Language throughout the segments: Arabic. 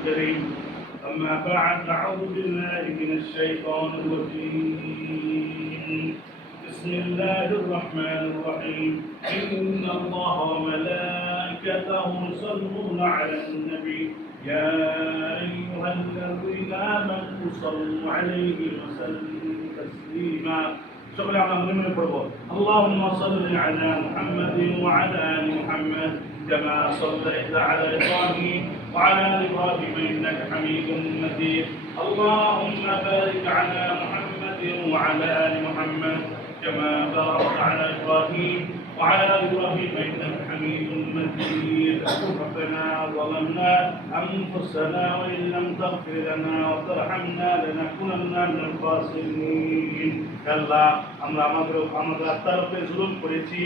الكريم. أما بعد، أعوذ بالله من الشيطان الرجيم. بسم الله الرحمن الرحيم. إن الله وملائكته يصلون على النبي يا أيها الذين آمنوا صلوا عليه وسلموا تسليما. شكرا على من يقربون. اللهم صل على محمد وعلى آل محمد كما صليت على إبراهيم وعلى آل إبراهيم إنك حميد مجيد. اللهم بارك على محمد وعلى آل محمد كما باركت على إبراهيم وعلى آل إبراهيم إنك حميد مجيد. ربنا ظلمنا أنفسنا وإن لم تغفر لنا وترحمنا لنكونن من الخاسرين. আল্লাহ, আমরা আমাদের আত্মার উপরে জুলুম করেছি।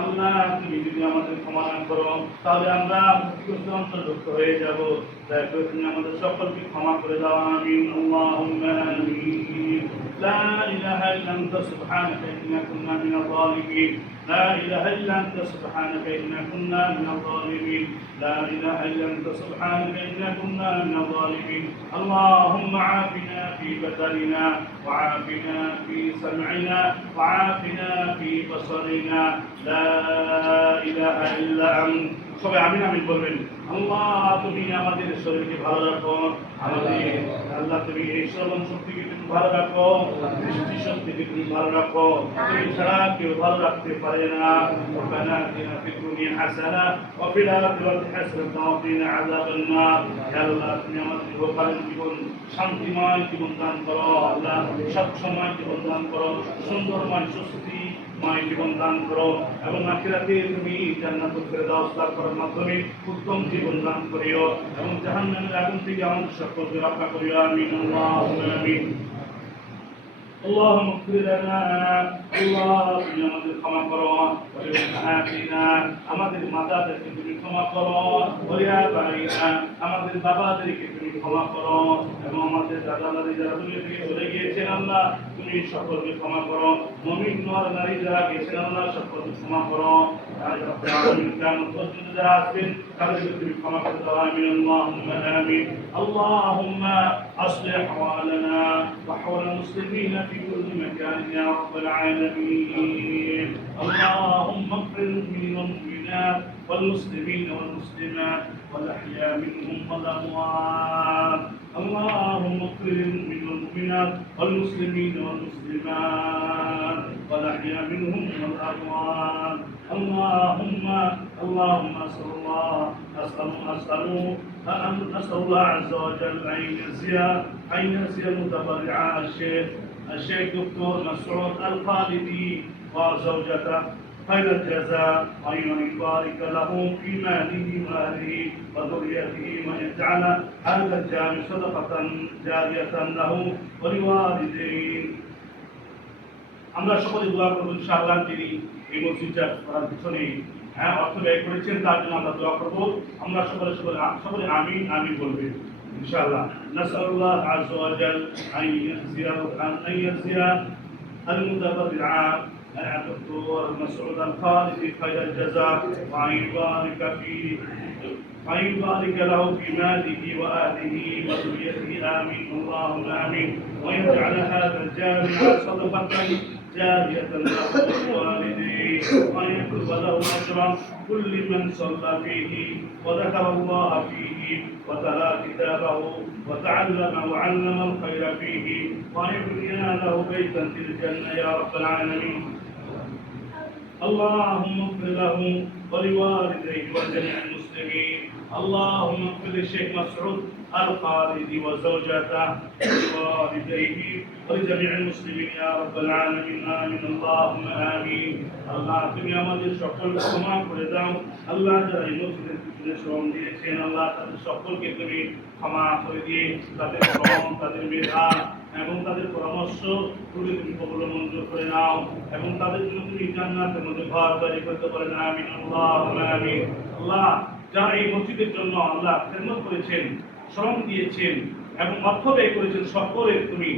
আল্লাহ, তুমি যদি আমাদের ক্ষমা না করো তাহলে আমরা মুক্তিগ্রস্ত অন্তর্ভুক্ত হয়ে যাব। দয়া করে তুমি আমাদের সকলকে ক্ষমা করে দাও। আমিন। আল্লাহুম্মা আমিন। লা ইলাহা ইল্লা আনতা সুবহানাকা ইন্না কুন্না মিনাল যালিমিন। لا إله إلا أنت سبحانك إنا كنا من الظالمين. لا إله إلا أنت سبحانك إنا كنا من الظالمين. اللهم عافنا في بدننا وعافنا في سمعنا وعافنا في بصرنا. لا إله إلا أنت. সবাই আমিন আমিন বলবেন। আল্লাহ, তুমি আমাদের শরীরকে ভালো রাখো। আমাদের আল্লাহ, তুমি এই শ্রবণ শক্তিকে তুমি ভালো রাখো, দৃষ্টি শক্তিকে তুমি ভালো রাখো। তুমি ছাড়া কেউ ভালো রাখতে পারে না। রব্বানা আতিনা ফিদ দুনিয়া হাসানা ওয়া ফিল আখিরাতি হাসানাতান ওয়া কিনা আযাবান্নার। হে আল্লাহ, তুমি আমাদের ইহকালীন জীবন শান্তিময় জীবন দান করো। আল্লাহ, সৎসময় জীবন দান করো, সুন্দরময় সুস্থি জীবন দান করো এবং আখিরাতে তুমি জান্নাতুল ফেরদাউস লাভ করার মাধ্যমে উত্তম জীবন দান করিও এবং জাহান্নামের আগুন থেকে আমাদের সকলকে রক্ষা করিও। আমিন। আল্লাহুম্মা আমিন। اللهم اغفر لنا। আল্লাহ, তুমি আমাদের ক্ষমা করো। আমাদের মাতাদেরকে তুমি ক্ষমা করো। আমাদের বাবাদেরকে তুমি ক্ষমা করো এবং আমাদের দাদা দাদি যারা দুনিয়া থেকে চলে গিয়েছেন আল্লাহ, তুমি সকলকে ক্ষমা করো। মুমিন নর নারী যারা গেছেন আল্লাহ, সকলকে ক্ষমা করো। যারা আসবেন তাদেরকে তুমি ক্ষমা করে দাও। আমিন। আল্লাহুম্মা আমিন। আল্লাহুম্মা আসলিহ আহওয়ালানা ওয়া আহওয়াল মুসলিমিন في كل مكان يا رب العالمين. اللهم اغفر للمؤمنين والمؤمنات والمسلمين والمسلمات والأحياء منهم والأموات. اللهم اغفر للمؤمنين والمؤمنات والمسلمين والمسلمات والأحياء منهم والأموات. اللهم أسأل الله عز وجل أن يجزي المتبرع الشيخ دكتور مسعود الخالدي وزوجته خير الجزاء وأن يبارك له في ماله وأهله وذريته ويجعل هذا الجامع صدقة جارية له ولوالديه. আমরা সকলে দোয়া করব ইনশাআল্লাহ। তিনি এই মসজিদটা করার পিছনে অর্থ ব্যয় করেছেন, তার জন্য আমরা দোয়া করব। আমরা সকলে আমিন আমিন বলবেন ইনশাআল্লাহ। নাসআলুল্লাহ আযজা ওয়া জাল আন ইয়াজজিয়া المتبرع الدكتور مسعود الخالدي خير الجزاء وأن يبارك له في ماله وأهله وذريته. آمين. اللهم آمين. ويجعل هذا الجامع صدقة جارية له ولوالديه وأن يكتب له أجرا كل من صلى فيه وذكر الله فيه وتلا كتابه وتعلم وعلم الخير فيه وأن يبني له بيتا في الجنة يا رب العالمين. اللهم اغفر له ولوالديه وجميع المسلمين. اللهم اغفر للشيخ مسعود الخالدي وزوجته ووالديه ولجميع المسلمين يا رب العالمين. آمين. اللهم آمين. আল্লাহ, তুমি আমাদের সকলকে ক্ষমা করে দাও। আল্লাহ, যারা এই মসজিদের পিছনে শ্রম দিয়েছেন আল্লাহ, তাদের সকলকে তুমি ক্ষমা করে দিয়ে তাদের শ্রম, তাদের মেধা এবং তাদের পরামর্শ তুমি কবুল মঞ্জুর করে নাও এবং তাদের জন্য তুমি জান্নাতের মধ্যে ঘর তৈরি করতে পারেন। আমিন। আল্লাহুম্মা আমিন। আল্লাহ, যারা এই মসজিদের জন্য আল্লাহ খেদমত করেছেন, শ্রম দিয়েছেন এবং অর্থ ব্যয় করেছেন, সকলের তুমি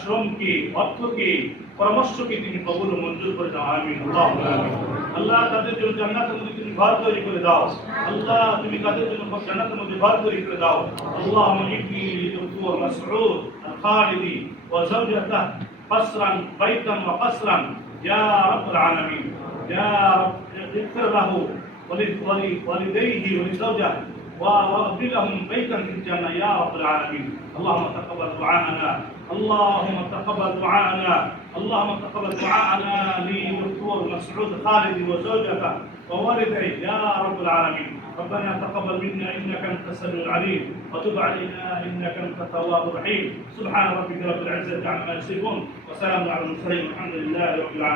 শ্রমকে, অর্থকে, পরামর্শকে তুমি কবুল মঞ্জুর করে দাও। আমিন। আল্লাহুম্মা আমিন। আল্লাহ, তাদের জন্য জান্নাতের মধ্যে তুমি ঘর তৈরি করে দাও আল্লাহ তুমি তাদের জন্য জান্নাতের মধ্যে ঘর তৈরি করে দাও আল্লাহুম্মা ইবনি লিদক্তর মাসউদ আল-খালিদি ওয়া যাওজাতাহু قصرا بيتا وقصرا يا رب العالمين يا رب اغفر له ولوالديه ولزوجه ورب لهم بيتا في الجنه يا رب العالمين اللهم تقبل دعاءنا اللهم تقبل دعاءنا اللهم تقبل دعاءنا لدكتور مسعود خالد وزوجته ووالديه يا رب العالمين ربنا تقبل منا انك انت السميع العليم وتب علينا انك انت التواب الرحيم سبحان ربك رب العزه عما يصفون وسلام على المرسلين والحمد لله رب العالمين